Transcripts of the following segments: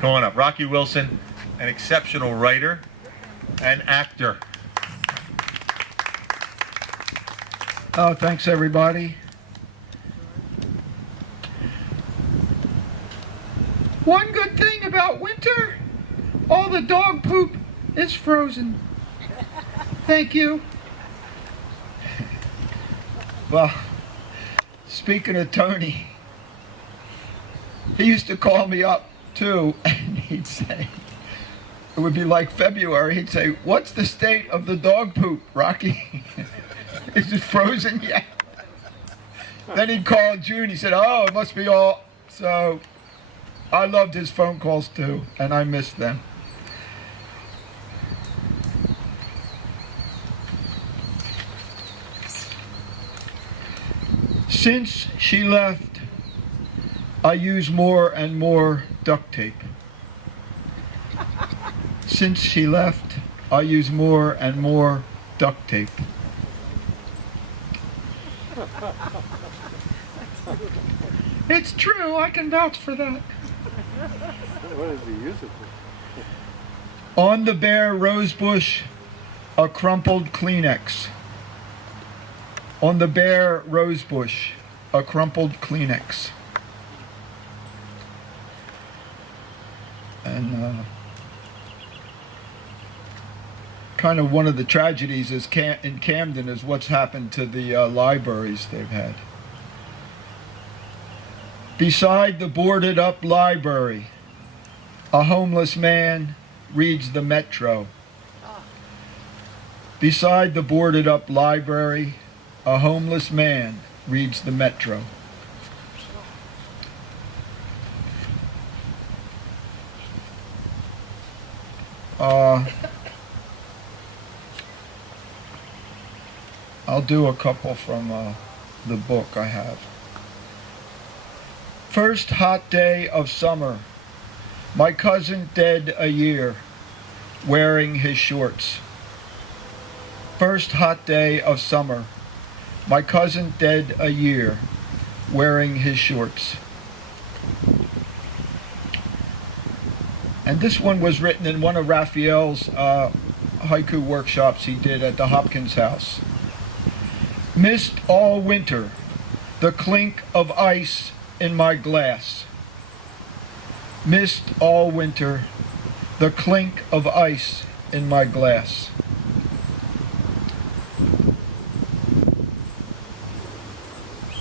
Come on up. Rocky Wilson, an exceptional writer and actor. Oh, thanks everybody. One good thing about winter, all the dog poop is frozen. Thank you. Well, speaking of Tony, he used to call me up too, and he'd say, it would be like February, he'd say, "What's the state of the dog poop, Rocky? Is it frozen yet?" Then he'd call in June, he said, "Oh, it must be all..." So I loved his phone calls too, and I missed them. Since she left, I use more and more duct tape. Since she left, I use more and more duct tape. It's true, I can vouch for that. What does he use it for? On the bare rose bush, a crumpled Kleenex. On the bare rose bush, a crumpled Kleenex. And kind of one of the tragedies is in Camden is what's happened to the libraries they've had. Beside the boarded up library, a homeless man reads the Metro. Beside the boarded up library, a homeless man reads the Metro. I'll do a couple from the book I have. First hot day of summer. My cousin dead a year, wearing his shorts. First hot day of summer. My cousin dead a year, wearing his shorts. And this one was written in one of Raphael's haiku workshops he did at the Hopkins house. Missed all winter, the clink of ice in my glass. Missed all winter, the clink of ice in my glass.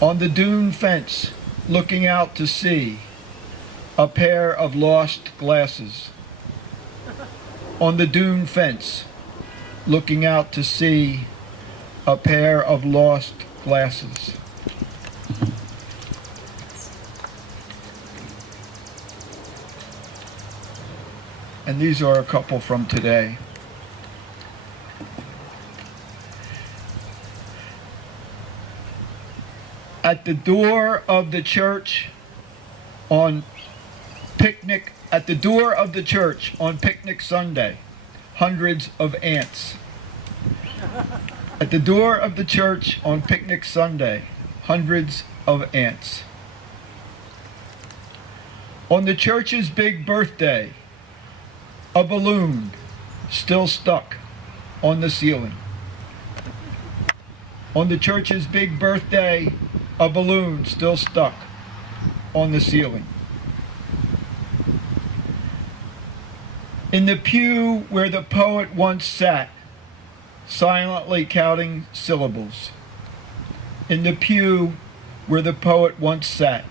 On the dune fence, looking out to sea, a pair of lost glasses. On the dune fence, looking out to sea, a pair of lost glasses. And these are a couple from today. At the door of the church on picnic, at the door of the church on picnic Sunday, hundreds of ants. At the door of the church on picnic Sunday, hundreds of ants. On the church's big birthday, a balloon still stuck on the ceiling. On the church's big birthday, a balloon still stuck on the ceiling. In the pew where the poet once sat, silently counting syllables. In the pew where the poet once sat,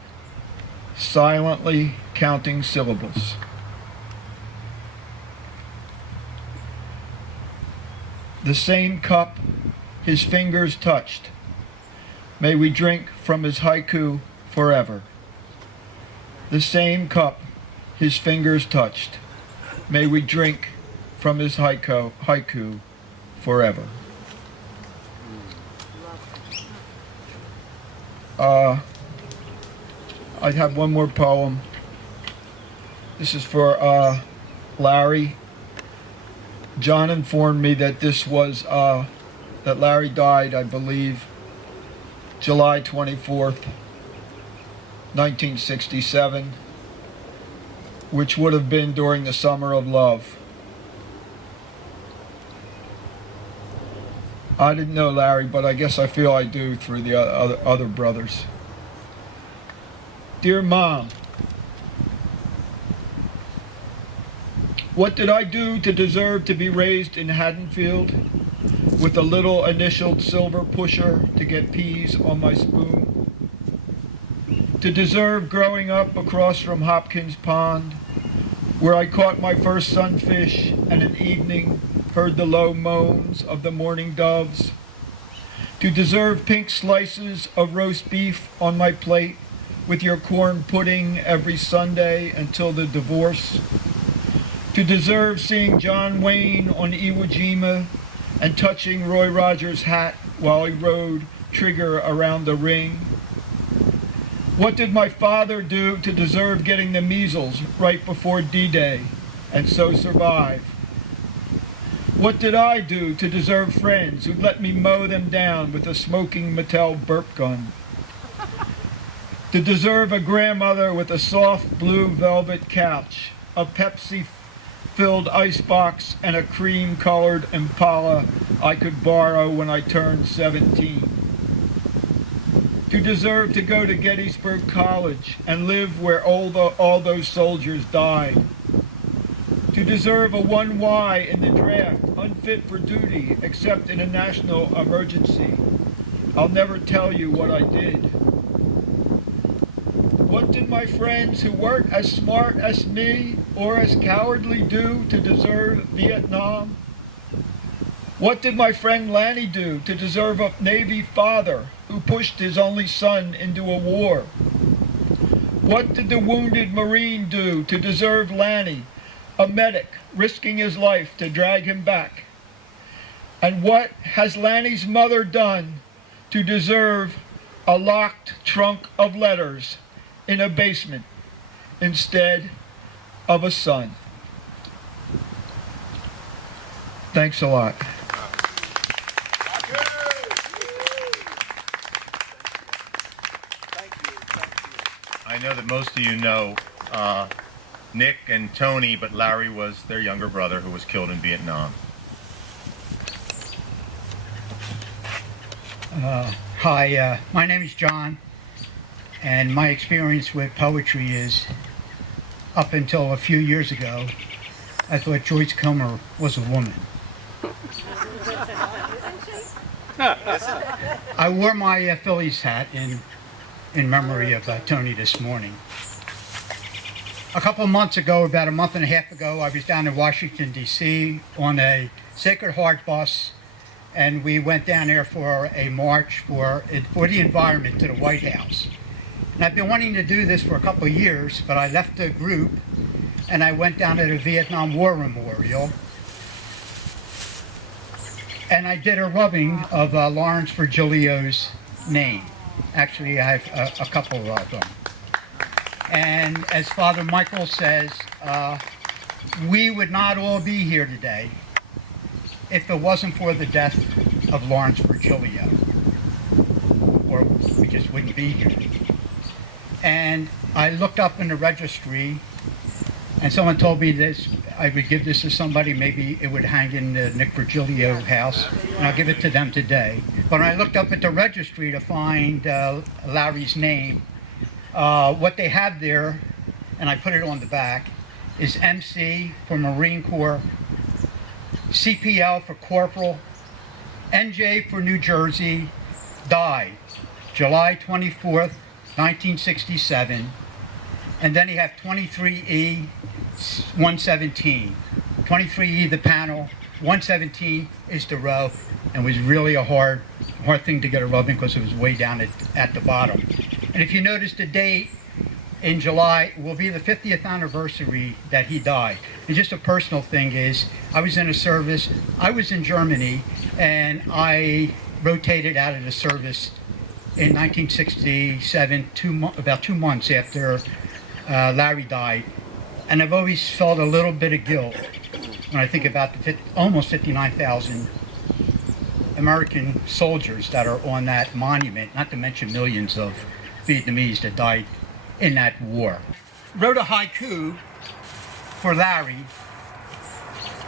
silently counting syllables. The same cup his fingers touched, may we drink from his haiku forever. The same cup his fingers touched, may we drink from his haiku forever. I have one more poem. This is for Larry. John informed me that this was, that Larry died, I believe, July 24th, 1967. which would have been during the summer of love. I didn't know Larry, but I guess I feel I do through the other brothers. Dear Mom, what did I do to deserve to be raised in Haddonfield with a little initialed silver pusher to get peas on my spoon? To deserve growing up across from Hopkins Pond, where I caught my first sunfish and at evening heard the low moans of the morning doves? To deserve pink slices of roast beef on my plate with your corn pudding every Sunday until the divorce? To deserve seeing John Wayne on Iwo Jima and touching Roy Rogers' hat while he rode Trigger around the ring? What did my father do to deserve getting the measles right before D-Day and so survive? What did I do to deserve friends who'd let me mow them down with a smoking Mattel burp gun? To deserve a grandmother with a soft blue velvet couch, a Pepsi-filled icebox, and a cream-colored Impala I could borrow when I turned 17. To deserve to go to Gettysburg College and live where all those soldiers died. To deserve a 1Y in the draft, unfit for duty except in a national emergency. I'll never tell you what I did. What did my friends who weren't as smart as me or as cowardly do to deserve Vietnam? What did my friend Lanny do to deserve a Navy father who pushed his only son into a war? What did the wounded Marine do to deserve Lanny, a medic risking his life to drag him back? And what has Lanny's mother done to deserve a locked trunk of letters in a basement instead of a son? Thanks a lot. I know that most of you know Nick and Tony, but Larry was their younger brother who was killed in Vietnam. Hi, my name is John, and my experience with poetry is, up until a few years ago, I thought Joyce Kilmer was a woman. I wore my Phillies hat in memory of Tony this morning. A couple of months ago, about a month and a half ago, I was down in Washington, D.C. on a Sacred Heart bus, and we went down there for a march for the environment to the White House. And I've been wanting to do this for a couple of years, but I left the group and I went down to the Vietnam War Memorial, and I did a rubbing of Lawrence Virgilio's name. Actually, I have a couple of them. And as Father Michael says, we would not all be here today if it wasn't for the death of Lawrence Virgilio, or we just wouldn't be here. And I looked up in the registry, and someone told me this, I would give this to somebody, maybe it would hang in the Nick Virgilio house, and I'll give it to them today. But when I looked up at the registry to find Larry's name, what they have there, and I put it on the back, is MC for Marine Corps, CPL for Corporal, NJ for New Jersey, died July 24th, 1967, and then you have 23E, 117. 23E the panel, 117 is the row, and was really a hard thing to get a rubbing because it was way down at the bottom. And if you notice the date, in July will be the 50th anniversary that he died. And just a personal thing is, I was in a service, I was in Germany, and I rotated out of the service in 1967, about 2 months after Larry died. And I've always felt a little bit of guilt when I think about the almost 59,000 American soldiers that are on that monument, not to mention millions of Vietnamese that died in that war. Wrote a haiku for Larry.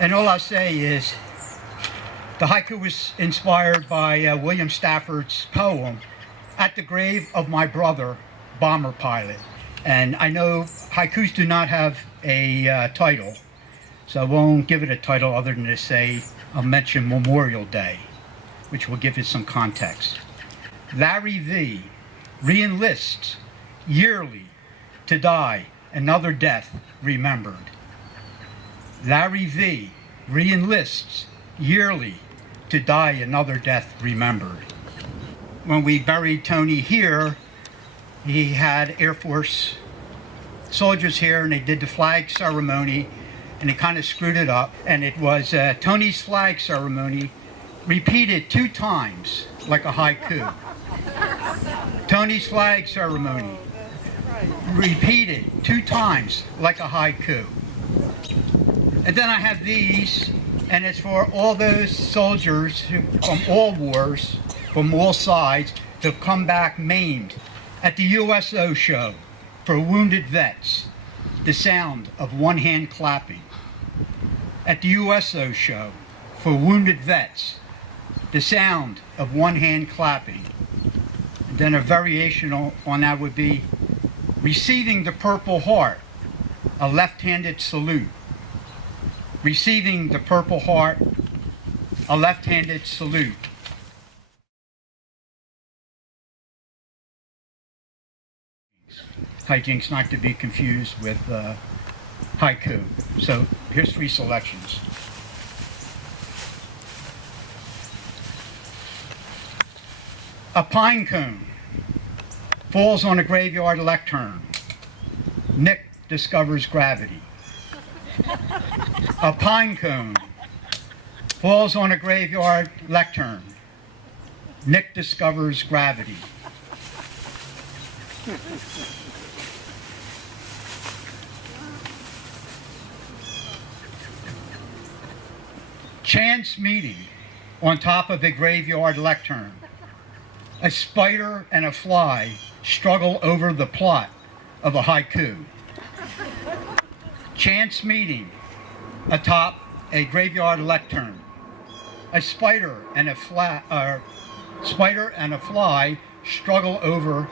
And all I'll say is the haiku was inspired by William Stafford's poem, At the Grave of My Brother, Bomber Pilot. And I know haikus do not have a title, so I won't give it a title other than to say I'll mention Memorial Day, which will give it some context. Larry V. re-enlists yearly to die another death remembered. Larry V. re-enlists yearly to die another death remembered. When we buried Tony here, he had Air Force soldiers here and they did the flag ceremony and they kind of screwed it up. And it was Tony's flag ceremony repeated 2 times like a haiku. Tony's flag ceremony repeated 2 times like a haiku. And then I have these, and it's for all those soldiers from all wars, from all sides, who have come back maimed at the USO show for wounded vets. The sound of one hand clapping. At the USO show for wounded vets. The sound of one hand clapping. And then a variation on that would be receiving the Purple Heart, a left-handed salute. Receiving the Purple Heart, a left-handed salute. Hi-jinx, not to be confused with haiku. So here's 3 selections. A pine cone falls on a graveyard lectern. Nick discovers gravity. A pine cone falls on a graveyard lectern. Nick discovers gravity. Chance meeting on top of a graveyard lectern. A spider and a fly struggle over the plot of a haiku. Chance meeting atop a graveyard lectern. A spider and a fly struggle over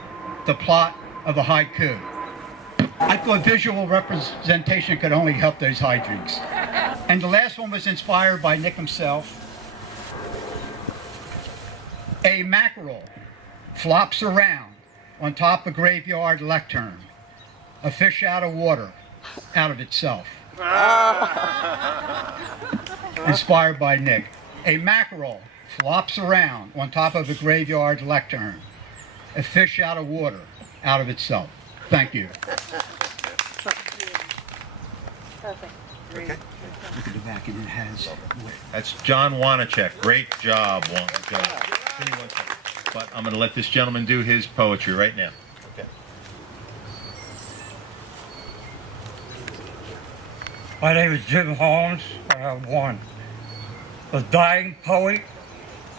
the plot of a haiku. I thought visual representation could only help those hi-jinx. And the last one was inspired by Nick himself. A mackerel flops around on top of a graveyard lectern. A fish out of water, out of itself. Inspired by Nick. A mackerel flops around on top of a graveyard lectern. A fish out of water, out of itself. Thank you. Perfect. Okay. Look at the back and it has... That's John Wanenchak. Great job, Wanenchak. Give me 1 second. But I'm going to let this gentleman do his poetry right now. Okay. My name is Jim Holmes. I have 1. The dying poet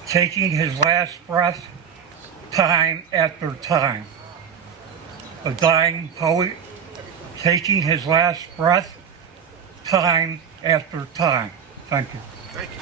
taking his last breath time after time. The dying poet taking his last breath time after time. Thank you. Thank you.